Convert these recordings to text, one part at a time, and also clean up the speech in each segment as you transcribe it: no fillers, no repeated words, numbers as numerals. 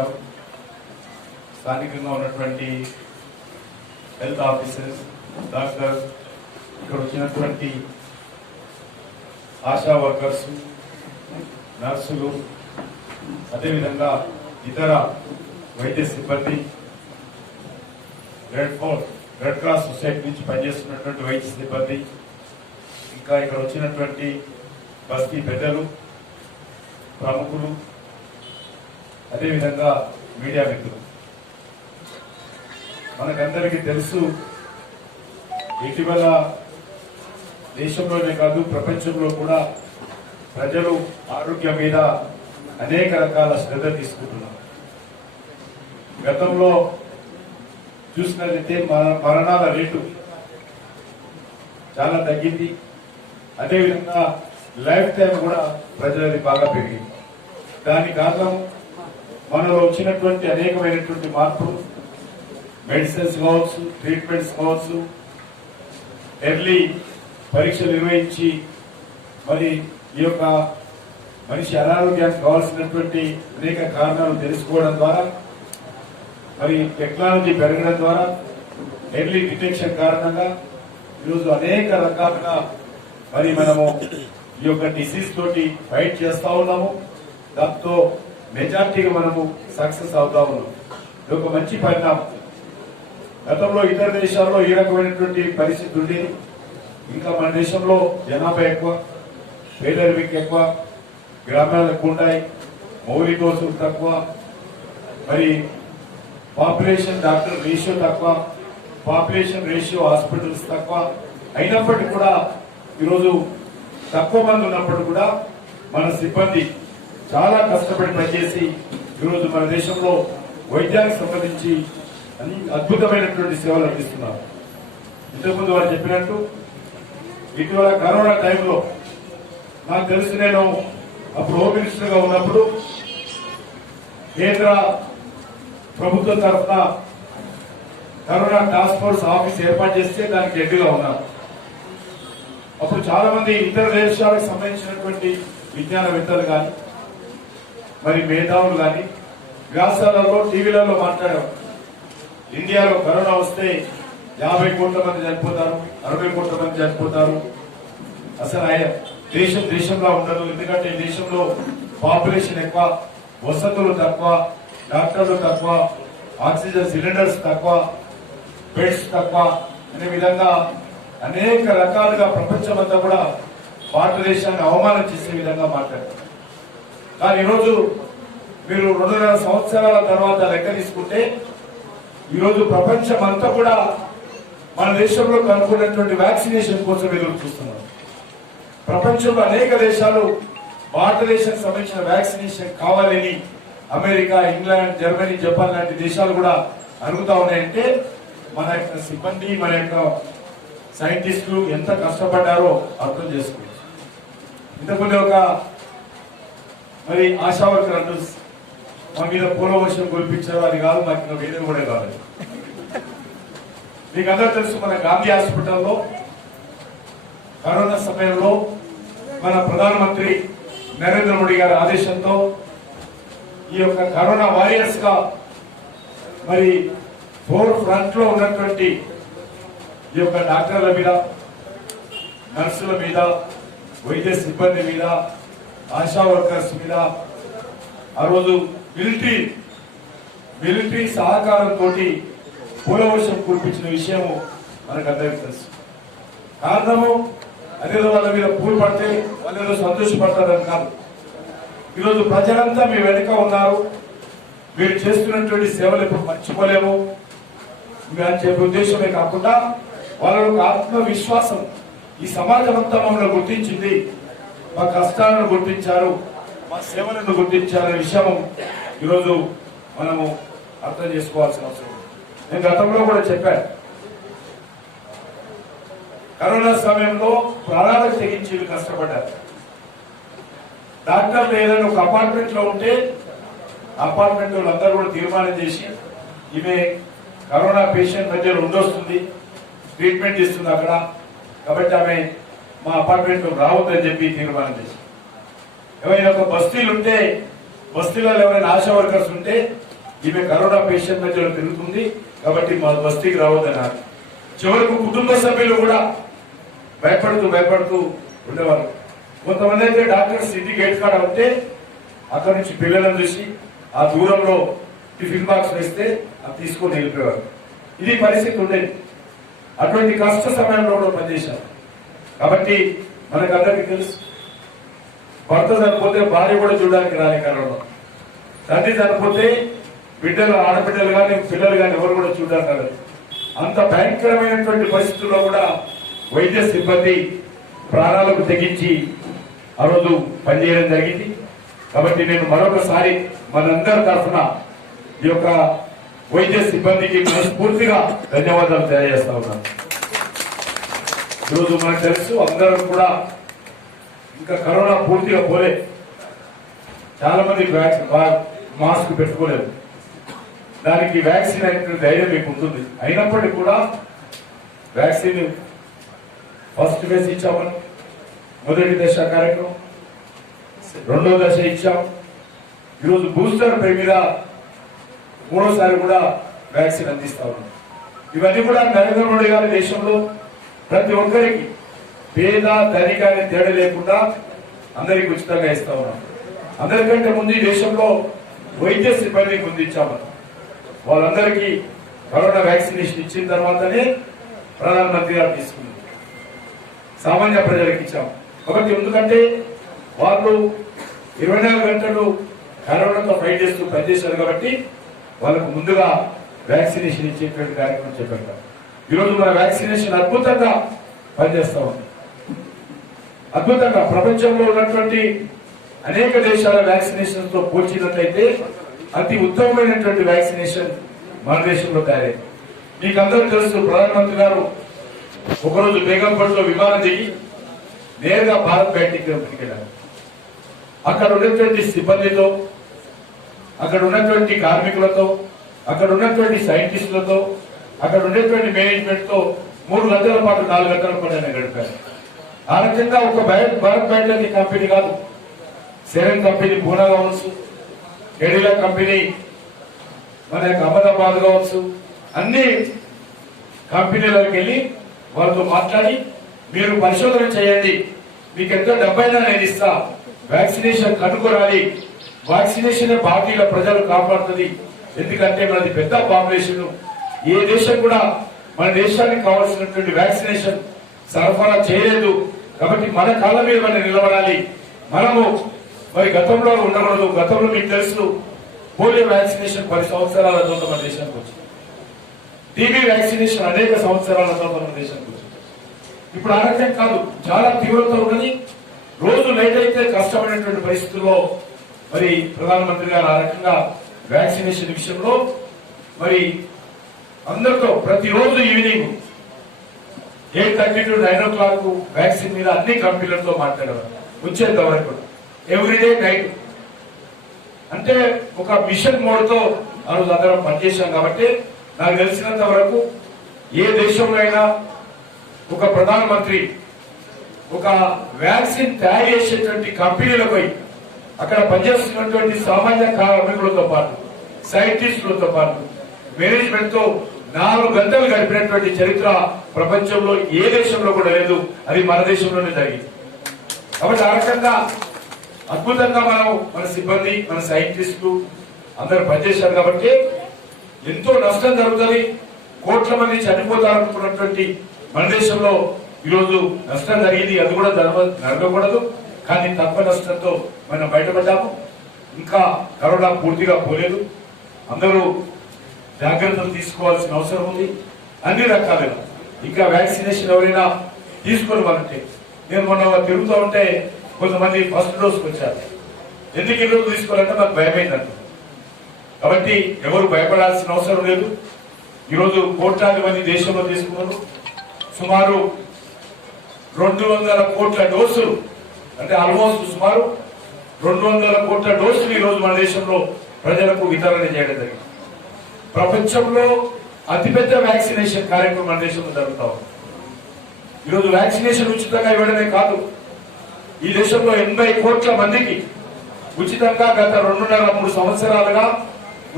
గారు, స్థానికంగా ఉన్నటువంటి హెల్త్ ఆఫీసర్స్, డాక్టర్, ఇక్కడ వచ్చినటువంటి ఆశా వర్కర్స్, నర్సులు, అదేవిధంగా ఇతర వైద్య సిబ్బంది, రెడ్ క్రాస్ సొసైటీ నుంచి పనిచేస్తున్నటువంటి వైద్య సిబ్బంది, ఇంకా ఇక్కడ వచ్చినటువంటి బస్తీ పెద్దలు, ప్రముఖులు, అదేవిధంగా మీడియా మిత్రులు, మనకందరికీ తెలుసు ఇటీవల దేశంలోనే కాదు ప్రపంచంలో కూడా ప్రజలు ఆరోగ్యం మీద అనేక రకాల శ్రద్ధ తీసుకుంటున్నారు. గతంలో చూసినట్లయితే మరణాల రేటు చాలా తగ్గింది. అదేవిధంగా లైఫ్ టైం కూడా ప్రజలది బాగా పెరిగింది. దాని కారణం మనలో వచ్చినటువంటి అనేకమైనటువంటి మార్పులు, మెడిసిన్స్ కావచ్చు, ట్రీట్మెంట్స్ కావచ్చు, ఎర్లీ పరీక్షలు నిర్వహించి మరి ఈ యొక్క మనిషి అనారోగ్యానికి కావాల్సినటువంటి అనేక కారణాలు తెలుసుకోవడం ద్వారా, మరి టెక్నాలజీ పెరగడం ద్వారా, ఎర్లీ డిటెక్షన్ కారణంగా ఈరోజు అనేక రకాలుగా మరి మనము ఈ యొక్క డిసీజ్ తోటి ఫైట్ చేస్తా ఉన్నాము. దాంతో మెజార్టీగా మనము సక్సెస్ అవుతా ఉన్నాం. ఇది ఒక మంచి పరిణామం. గతంలో ఇతర దేశాల్లో ఈ రకమైనటువంటి పరిస్థితి ఉండేది. ఇంకా మన దేశంలో జనాభా ఎక్కువ, పేదరికం ఎక్కువ, గ్రామాలు ఎక్కువ ఉంటాయి, మౌలిక వసతులు తక్కువ, మరి పాపులేషన్ డాక్టర్ రేషియో తక్కువ, పాపులేషన్ రేషియో హాస్పిటల్స్ తక్కువ. అయినప్పటికీ కూడా ఈరోజు తక్కువ మంది ఉన్నప్పుడు కూడా మన సిబ్బంది చాలా కష్టపడి పనిచేసి ఈరోజు మన దేశంలో వైద్యానికి సంబంధించి అద్భుతమైనటువంటి సేవలు అందిస్తున్నారు. ఇంతకుముందు వారు చెప్పినట్టు ఇటీవల కరోనా టైంలో నాకు తెలిసి నేను అప్పుడు హోమ్ మినిస్టర్ గా ఉన్నప్పుడు కేంద్ర ప్రభుత్వం తరఫున కరోనా టాస్క్ ఫోర్స్ ఆఫీస్ ఏర్పాటు చేస్తే దానికి హెడ్గా ఉన్నారు. అప్పుడు చాలా మంది ఇతర దేశాలకు సంబంధించినటువంటి విజ్ఞానవేత్తలు కానీ మరి మేధావులు కానీ వ్యాసాలలో టీవీలలో మాట్లాడారు. ఇండియాలో కరోనా వస్తే 50 కోట్ల మంది చనిపోతారు, 60 కోట్ల మంది చనిపోతారు, అసలు దేశంలో ఉండదు. ఎందుకంటే ఈ దేశంలో పాపులేషన్ ఎక్కువ, వసతులు తక్కువ, డాక్టర్లు తక్కువ, ఆక్సిజన్ సిలిండర్స్ తక్కువ, బెడ్స్ తక్కువ అనే విధంగా అనేక రకాలుగా ప్రపంచమంతా కూడా భారతదేశాన్ని అవమానం చేసే విధంగా మాట్లాడారు. కానీ ఈరోజు మీరు 2.5 సంవత్సరాల తర్వాత లెక్క తీసుకుంటే ఈరోజు ప్రపంచం అంతా కూడా మన దేశంలో కనుక్కున్నటువంటి వ్యాక్సినేషన్ కోసం ఎదురు చూస్తున్నారు. ప్రపంచంలో అనేక దేశాలు భారతదేశానికి సంబంధించిన వ్యాక్సినేషన్ కావాలని అమెరికా, ఇంగ్లాండ్, జర్మనీ, జపాన్ లాంటి దేశాలు కూడా అడుగుతా ఉన్నాయంటే మన యొక్క సిబ్బంది, మన యొక్క సైంటిస్టులు ఎంత కష్టపడ్డారో అర్థం చేసుకోవచ్చు. ఇంతకుముందు ఒక మరి ఆశా వర్కర్ అంటూ మా మీద పూల వర్షం కురిపించారు. అది కాదు, మాకు ఇంకా వేరే కూడా కాదు. మీకు అందరూ తెలుసు, మన గాంధీ హాస్పిటల్లో కరోనా సమయంలో మన ప్రధానమంత్రి నరేంద్ర మోడీ గారి ఆదేశంతో ఈ యొక్క కరోనా వారియర్స్ గా మరి ఫోర్ ఫ్రంట్ లో ఉన్నటువంటి ఈ యొక్క డాక్టర్ల మీద, నర్సుల మీద, వైద్య సిబ్బంది మీద, ఆశా వర్కర్స్ మీద ఆ రోజు మిలిటరీ సహకారంతో పూలవర్షం కురిపించిన విషయం మనకందరికీ తెలుసు. కారణము అదేదో వాళ్ళ మీద పూలు పడితే వాళ్ళు ఏదో సంతోషపడతారని కాదు. ఈరోజు ప్రజలంతా మీ వెనుక ఉన్నారు, మీరు చేస్తున్నటువంటి సేవలు ఎప్పుడు మర్చిపోలేము అని చెప్పే ఉద్దేశమే కాకుండా వాళ్ళకు ఆత్మవిశ్వాసం, ఈ సమాజం అంతా మమ్మల్ని గుర్తించింది, మా కష్టాలను గుర్తించారు, మా సేవలను గుర్తించారనే విషయం ఈరోజు మనము అర్థం చేసుకోవాల్సిన అవసరం. నేను గతంలో కూడా చెప్పాను, కరోనా సమయంలో ప్రాణాలకు తెగించి కష్టపడ్డారు. డాక్టర్లు ఏదైనా ఒక అపార్ట్మెంట్ లో ఉంటే అపార్ట్మెంట్ వాళ్ళందరూ కూడా తీర్మానం చేసి ఈమె కరోనా పేషెంట్ మధ్యలో ఉండొస్తుంది, ట్రీట్మెంట్ ఇస్తుంది అక్కడ, కాబట్టి ఆమె మా అపార్ట్మెంట్ లో రావద్దని చెప్పి తీర్మానం చేసి, ఏమైనా ఒక బస్తీలు ఉంటే బస్తీలలో ఎవరైనా ఆశా వర్కర్స్ ఉంటే ఈమె కరోనా పేషెంట్ మధ్యలో తిరుగుతుంది కాబట్టి మా బస్తీకి రావద్దన్నారు. చివరకు కుటుంబ సభ్యులు కూడా భయపడుతూ ఉండేవారు. కొంతమంది అయితే డాక్టర్స్ ఇంటి గేట్ కాడ ఉంటే అక్కడి నుంచి పిల్లలను చూసి ఆ దూరంలో టిఫిన్ బాక్స్ వేస్తే అది తీసుకొని వెళ్ళిపోయేవారు. ఇది పరిస్థితి ఉండేది. అటువంటి కష్ట సమయంలో కూడా పనిచేశారు. కాబట్టి మనకందరికీ తెలుసు, భర్త చనిపోతే భార్య కూడా చూడడానికి రాలే కరోనా. తండ్రి చనిపోతే బిడ్డలు, ఆడబిడ్డలు కానీ పిల్లలు కానీ ఎవరు కూడా చూడడానికి రాలేదు. అంత భయంకరమైనటువంటి పరిస్థితుల్లో కూడా వైద్య సిబ్బంది ప్రాణాలకు తెగించి ఆ రోజు పనిచేయడం జరిగింది. కాబట్టి నేను మరొకసారి మనందరి తరఫున ఈ యొక్క వైద్య సిబ్బందికి మనస్ఫూర్తిగా ధన్యవాదాలు తెలియజేస్తా ఉన్నాను. ఈరోజు మనకు తెలుసు, అందరం కూడా ఇంకా కరోనా పూర్తిగా పోలే. చాలా మంది మాస్క్ పెట్టుకోలేదు. దానికి వ్యాక్సిన్ అయినటువంటి ధైర్యం మీకు ఉంటుంది. అయినప్పటికీ కూడా వ్యాక్సిన్ ఫస్ట్ డేస్ ఇచ్చామని మొదటి దశ కార్యక్రమం, రెండో దశ ఇచ్చాం. ఈరోజు బూస్టర్ పై మీద మూడోసారి కూడా వ్యాక్సిన్ అందిస్తా ఉన్నాం. ఇవన్నీ కూడా నరేంద్ర మోడీ గారి దేశంలో ప్రతి ఒక్కరికి పేద ధనిక అనే తేడా లేకుండా అందరికి ఉచితంగా ఇస్తా ఉన్నాం. అందరికంటే ముందు ఈ దేశంలో వైద్య సిబ్బందికి ముందు ఇచ్చామని వాళ్ళందరికీ కరోనా వ్యాక్సినేషన్ ఇచ్చిన తర్వాతనే ప్రధానమంత్రి గారు తీసుకున్నారు. సామాన్య ప్రజలకు ఇచ్చాం. కాబట్టి ఎందుకంటే వాళ్ళు 24 గంటలు కరోనాతో ఫైట్ చేస్తూ పనిచేశారు కాబట్టి వాళ్ళకు ముందుగా వ్యాక్సినేషన్ ఇచ్చేటువంటి కార్యక్రమం చెప్పారు. ఈరోజు మన వ్యాక్సినేషన్ అద్భుతంగా పనిచేస్తా ఉంది. అద్భుతంగా ప్రపంచంలో ఉన్నటువంటి అనేక దేశాల వ్యాక్సినేషన్ తో పోల్చినట్లయితే అతి ఉత్తమమైనటువంటి వ్యాక్సినేషన్ మన దేశంలో తయారైంది. మీకు అందరూ తెలుసు, ప్రధానమంత్రి గారు ఒకరోజు బేగంపేటలో విమానం దిగి నేరుగా భారత్ బయోటెక్ కంపెనీకి వెళ్ళారు. అక్కడ ఉన్నటువంటి సిబ్బందితో, అక్కడ ఉన్నటువంటి కార్మికులతో, అక్కడ ఉన్నటువంటి సైంటిస్టులతో, అక్కడ ఉన్నటువంటి మేనేజ్మెంట్ తో 3 గంటల పాటు 4 గంటల పాటు ఆయన గడిపారు. ఆ రకంగా ఒక భారత్ బయోటెక్ కంపెనీ కాదు, సెరెన్ కంపెనీ పూనా కావచ్చు, కెడిలా కంపెనీ మన అహ్మదాబాద్ కావచ్చు, అన్ని కంపెనీలకు వెళ్ళి వాళ్ళతో మాట్లాడి మీరు పరిశోధన చేయండి, మీకు ఎంత డబ్బైనా నేను ఇస్తా, వ్యాక్సినేషన్ కనుగొనాలి, వ్యాక్సినేషన్ బాకీల ప్రజలు కాపాడుతుంది. ఎందుకంటే మనది పెద్ద పాపులేషన్, ఏ దేశం కూడా మన దేశానికి కావాల్సినటువంటి వ్యాక్సినేషన్ సరఫరా చేయలేదు. కాబట్టి మన కాళ్ళ మీద మనం నిలబడాలి. మనము మరి గతంలో ఉండకూడదు. గతంలో మీకు తెలుసు, పోలియో వ్యాక్సినేషన్ 10 సంవత్సరాల తర్వాత మన దేశానికి వచ్చింది. టీబీ వ్యాక్సినేషన్ అనేక సంవత్సరాల తర్వాత మన దేశానికి వచ్చింది. ఇప్పుడు ఆ రకం కాదు, చాలా తీవ్రత ఉన్నది. రోజు లేట్ అయితే కష్టమైనటువంటి పరిస్థితుల్లో మరి ప్రధానమంత్రి గారు ఆ రకంగా వ్యాక్సినేషన్ విషయంలో మరి అందరితో ప్రతిరోజు ఈవినింగ్ 8:30 to 9 o'clock వ్యాక్సిన్ మీద అన్ని కంపెనీలతో మాట్లాడేవారు. వచ్చేంత వరకు ఎవ్రీడే నైట్, అంటే ఒక మిషన్ మోడ్ తో ఆ రోజు అందరం పనిచేశాం. కాబట్టి నాకు తెలిసినంత వరకు ఏ దేశంలో అయినా ఒక ప్రధానమంత్రి ఒక వ్యాక్సిన్ తయారు చేసేటువంటి కంపెనీలకు పోయి అక్కడ పనిచేస్తున్నటువంటి సామాన్య కార్మికులతో పాటు, సైంటిస్టులతో పాటు, మేనేజ్మెంట్ తో 4 గంటలు గడిపినటువంటి చరిత్ర ప్రపంచంలో ఏ దేశంలో కూడా లేదు. అది మన దేశంలోనే జరిగింది. కాబట్టి ఆ రకంగా అద్భుతంగా మన సిబ్బంది, మన సైంటిస్టులు అందరూ పనిచేశారు. కాబట్టి ఎంతో నష్టం జరుగుతుంది, కోట్ల మంది చనిపోతారనుకున్నటువంటి మన దేశంలో ఈరోజు నష్టం జరిగింది. అది కూడా జరగకూడదు, కానీ తక్కువ నష్టంతో మనం బయటపడ్డాము. ఇంకా కరోనా పూర్తిగా పోలేదు. అందరూ జాగ్రత్తలు తీసుకోవాల్సిన అవసరం ఉంది, అన్ని రకాలుగా. ఇంకా వ్యాక్సినేషన్ ఎవరైనా తీసుకోవాలంటే, నేను మొన్న తిరుగుతూ ఉంటే కొంతమంది ఫస్ట్ డోస్కి వచ్చారు. ఎందుకు ఈరోజు తీసుకోవాలంటే నాకు భయమైందంట. కాబట్టి ఎవరు భయపడాల్సిన అవసరం లేదు. ఈరోజు కోట్లాది మంది దేశంలో తీసుకున్నారు. సుమారు 200 కోట్ల డోసులు, అంటే ఆల్మోస్ట్ సుమారు 200 కోట్ల డోసులు ఈరోజు మన దేశంలో ప్రజలకు వితరణ చేయడం జరిగింది. ప్రపంచంలో అతిపెద్ద వ్యాక్సినేషన్ కార్యక్రమం మన దేశంలో జరుగుతా ఉంది. ఈరోజు వ్యాక్సినేషన్ ఉచితంగా ఇవ్వడమే కాదు, ఈ దేశంలో 80 కోట్ల మందికి ఉచితంగా గత 2.5-3 సంవత్సరాలుగా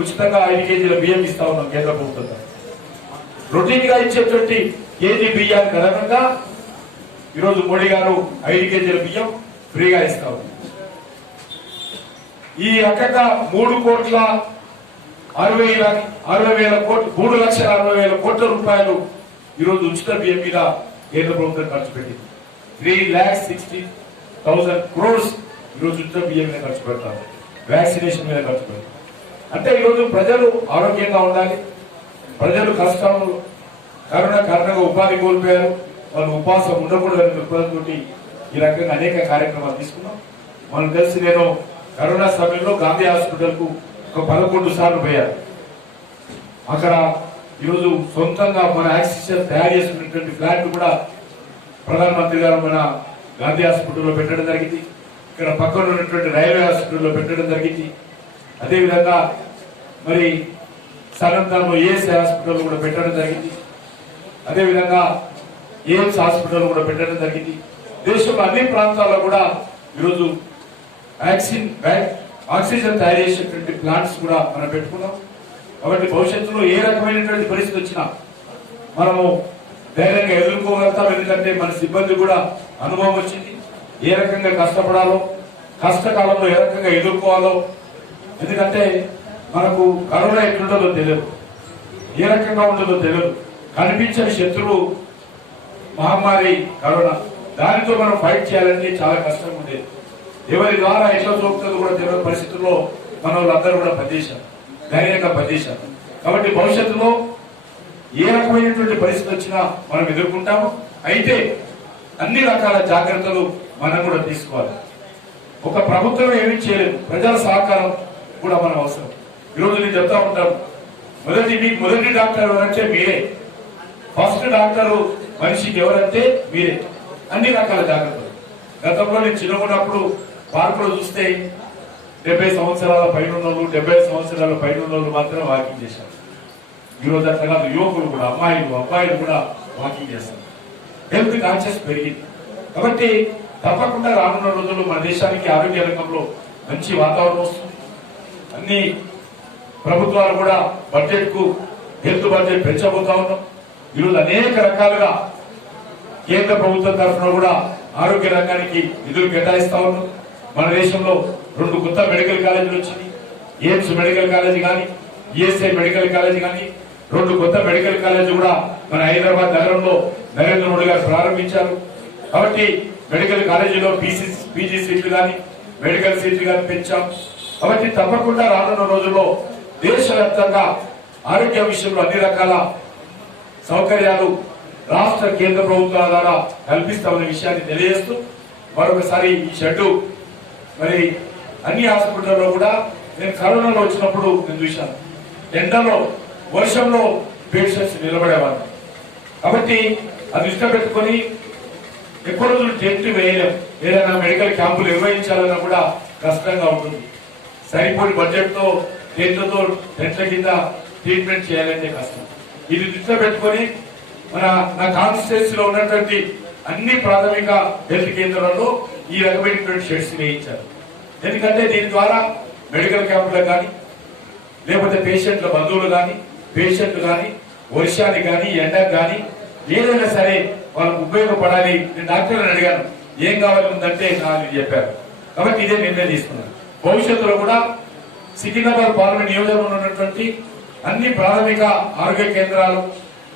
ఉచితంగా 5 కేజీల బియ్యం ఇస్తా ఉన్నాం కేంద్ర ప్రభుత్వంగా. రొటీన్ గా ఇచ్చేటువంటి కేజీ బియ్యానికి అదనంగా ఈరోజు మోడీ గారు 5 కేజీల బియ్యం ఫ్రీగా ఇస్తా ఉన్నారు. ఈ రకంగా 3,60,000 కోట్ల రూపాయలు ఈరోజు ఉచిత బియ్యం మీద కేంద్ర ప్రభుత్వం ఖర్చు పెట్టింది. 3,60,000 crores ఈరోజు ఉచిత బియ్యం మీద ఖర్చు పెడతారు, వ్యాక్సినేషన్ మీద ఖర్చు పెడతారు. అంటే ఈరోజు ప్రజలు ఆరోగ్యంగా ఉండాలి, ప్రజలు కష్టంలో కరోనా కారణంగా ఉపాధి కోల్పోయారు, వాళ్ళు ఉపవాసం ఉండకూడదని దృక్పథంతో ఈ రకంగా అనేక కార్యక్రమాలు తీసుకున్నాం. మనం తెలిసి నేను కరోనా సమయంలో గాంధీ హాస్పిటల్ కు ఒక 11 సార్లు పోయారు. అక్కడ ఈరోజు సొంతంగా మన ఆక్సిజన్ తయారు చేసుకున్నటువంటి ప్లాంట్ కూడా ప్రధానమంత్రి గారు మన గాంధీ హాస్పిటల్లో పెట్టడం జరిగింది. ఇక్కడ పక్కన ఉన్నటువంటి రైల్వే హాస్పిటల్లో పెట్టడం జరిగింది. అదేవిధంగా మరి సనంతంలో ఏఎస్ఐ హాస్పిటల్ కూడా పెట్టడం జరిగింది. అదేవిధంగా ఎయిమ్స్ హాస్పిటల్ కూడా పెట్టడం జరిగింది. దేశంలో అన్ని ప్రాంతాల్లో కూడా ఈరోజు ఆక్సిజన్ తయారు చేసేటువంటి ప్లాంట్స్ కూడా మనం పెట్టుకున్నాం. కాబట్టి భవిష్యత్తులో ఏ రకమైనటువంటి పరిస్థితి వచ్చినా మనము ధైర్యంగా ఎదుర్కోగలుగుతాం. ఎందుకంటే మన సిబ్బంది కూడా అనుభవం వచ్చింది, ఏ రకంగా కష్టపడాలో, కష్టకాలంలో ఏ రకంగా ఎదుర్కోవాలో. ఎందుకంటే మనకు కరోనా ఎట్లుంటుందో తెలియదు, ఏ రకంగా ఉంటుందో తెలియదు. కనిపించని శత్రువు మహమ్మారి కరోనా, దానితో మనం ఫైట్ చేయాలంటే చాలా కష్టంగా ఉండేది. ఎవరి ద్వారా ఎట్లా సోకుతుందో కూడా తెలియని పరిస్థితుల్లో మన వాళ్ళందరూ కూడా పనిచేశారు, ధైర్యంగా పనిచేశారు. కాబట్టి భవిష్యత్తులో ఏ రకమైనటువంటి పరిస్థితి వచ్చినా మనం ఎదుర్కొంటాము. అయితే అన్ని రకాల జాగ్రత్తలు మనం కూడా తీసుకోవాలి. ఒక ప్రభుత్వం ఏమీ చేయలేదు, ప్రజల సహకారం కూడా మనం అవసరం. ఈరోజు నేను చెప్తా ఉంటాను, మీకు మొదటి డాక్టర్ ఎవరంటే మీరే, ఫస్ట్ డాక్టర్ మనిషికి ఎవరంటే మీరే. అన్ని రకాల జాగ్రత్తలు. గతంలో నేను చిన్నప్పుడు పార్కులో చూస్తే 70 సంవత్సరాల పైన ఉన్నోళ్ళు, 75 సంవత్సరాల పైన ఉన్నోళ్ళు మాత్రం వాకింగ్ చేశారు. ఈరోజు అట్లా కాదు, యువకులు కూడా, అబ్బాయిలు కూడా వాకింగ్ చేస్తారు. హెల్త్ కాన్షియస్ పెరిగింది. కాబట్టి తప్పకుండా రానున్న రోజుల్లో మన దేశానికి ఆరోగ్య రంగంలో మంచి వాతావరణం వస్తుంది. అన్ని ప్రభుత్వాలు కూడా బడ్జెట్ కు హెల్త్ బడ్జెట్ పెంచబోతా ఉన్నాం. ఈరోజు అనేక రకాలుగా కేంద్ర ప్రభుత్వం తరఫున కూడా ఆరోగ్య రంగానికి నిధులు కేటాయిస్తా ఉన్నాం. మన దేశంలో 2 కొత్త మెడికల్ కాలేజీలు వచ్చింది. ఎయిమ్స్ మెడికల్ కాలేజీ కానీ, ఈఎస్ఐ మెడికల్ కాలేజీ కానీ, 2 కొత్త మెడికల్ కాలేజీ కూడా మన హైదరాబాద్ నగరంలో నరేంద్ర మోడీ గారు ప్రారంభించారు. కాబట్టి మెడికల్ కాలేజీలో పీజీ సీట్లు కానీ, మెడికల్ సీట్లు కానీ పెంచాం. కాబట్టి తప్పకుండా రానున్న రోజుల్లో దేశవ్యాప్తంగా ఆరోగ్య విషయంలో అన్ని రకాల సౌకర్యాలు రాష్ట్ర కేంద్ర ప్రభుత్వాల ద్వారా కల్పిస్తామనే విషయాన్ని తెలియజేస్తూ మరొకసారి ఈ షెడ్డు మరి అన్ని హాస్పిటల్లో కూడా నేను కరోనాలో వచ్చినప్పుడు నేను చూశాను, ఎండలో వర్షంలో పేషెంట్స్ నిలబడేవాళ్ళు. కాబట్టి అది ఇష్టపెట్టుకొని ఎక్కువ రోజులు టెంట్ వేయలేం, ఏదైనా మెడికల్ క్యాంపులు నిర్వహించాలన్నా కూడా కష్టంగా ఉంటుంది. సరిపోని బడ్జెట్ తో టెంట్ల కింద ట్రీట్మెంట్ చేయాలంటే కష్టం. ఇది దృష్టిలో పెట్టుకొని నా కాన్స్టిట్యూన్సీలో ఉన్నటువంటి అన్ని ప్రాథమిక హెల్త్ కేంద్రాల్లో ఈ రకమైనటువంటి షెడ్స్ వేయించారు. ఎందుకంటే దీని ద్వారా మెడికల్ క్యాంపులకు కానీ, లేకపోతే పేషెంట్ల బంధువులు కానీ, పేషెంట్లు కానీ, వర్షానికి కానీ, ఎండకు కానీ ఏదైనా సరే వాళ్ళకు ఉపయోగపడాలి. నేను డాక్టర్లను అడిగాను, ఏం కావాలి ఉందంటే నాకు చెప్పారు. కాబట్టి ఇదే నిర్ణయం తీసుకున్నాను. భవిష్యత్తులో కూడా సికింద్రాబాద్ పార్లమెంట్ నియోజకవర్గంలో ఉన్నటువంటి అన్ని ప్రాథమిక ఆరోగ్య కేంద్రాలు,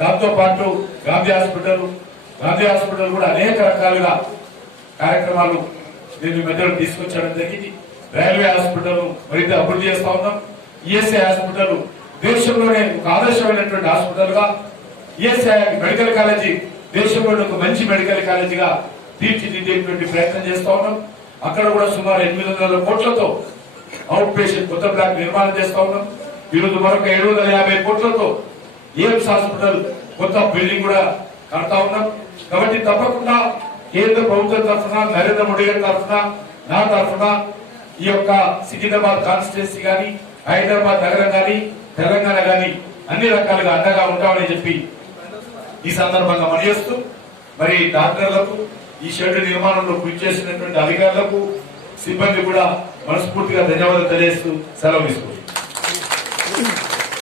దాంతో పాటు గాంధీ హాస్పిటల్ కూడా అనేక రకాలుగా కార్యక్రమాలు నేను మధ్యలో తీసుకొచ్చడం జరిగింది. రైల్వే హాస్పిటల్ మరింత అభివృద్ధి చేస్తా ఉన్నాం. ఈఎస్ఐ హాస్పిటల్ దేశంలోనే ఒక ఆదర్శమైనటువంటి హాస్పిటల్ గా, ఈఎస్ఐ మెడికల్ కాలేజీ దేశంలోనే ఒక మంచి మెడికల్ కాలేజీగా తీర్చిదిద్దేటువంటి ప్రయత్నం చేస్తా ఉన్నాం. అక్కడ కూడా సుమారు 800 కోట్లతో అవుట్ పేషెంట్ కొత్త బ్లాక్ నిర్మాణం చేస్తా ఉన్నాం. ఈరోజు మరొక 750 కోట్లతో ఎయిమ్స్ హాస్పిటల్ కొత్త బిల్డింగ్ కూడా కడతా ఉన్నాం. కాబట్టి తప్పకుండా కేంద్ర ప్రభుత్వం తరఫున, నరేంద్ర మోడీ గారి తరఫున, నా తరఫున ఈ యొక్క సికింద్రాబాద్ కాన్స్టిట్యున్సీ కానీ, హైదరాబాద్ నగరం కానీ, తెలంగాణ కానీ అన్ని రకాలుగా అండగా ఉంటామని చెప్పి ఈ సందర్భంగా మనయేస్తూ, మరి డాక్టర్లకు, ఈ షెడ్ నిర్మాణంలో కృషి చేసినటువంటి అధికారులకు, సిబ్బంది కూడా మనస్ఫూర్తిగా ధన్యవాదాలు తెలియజేస్తూ సెలవు తీసుకుంటాం. Thank you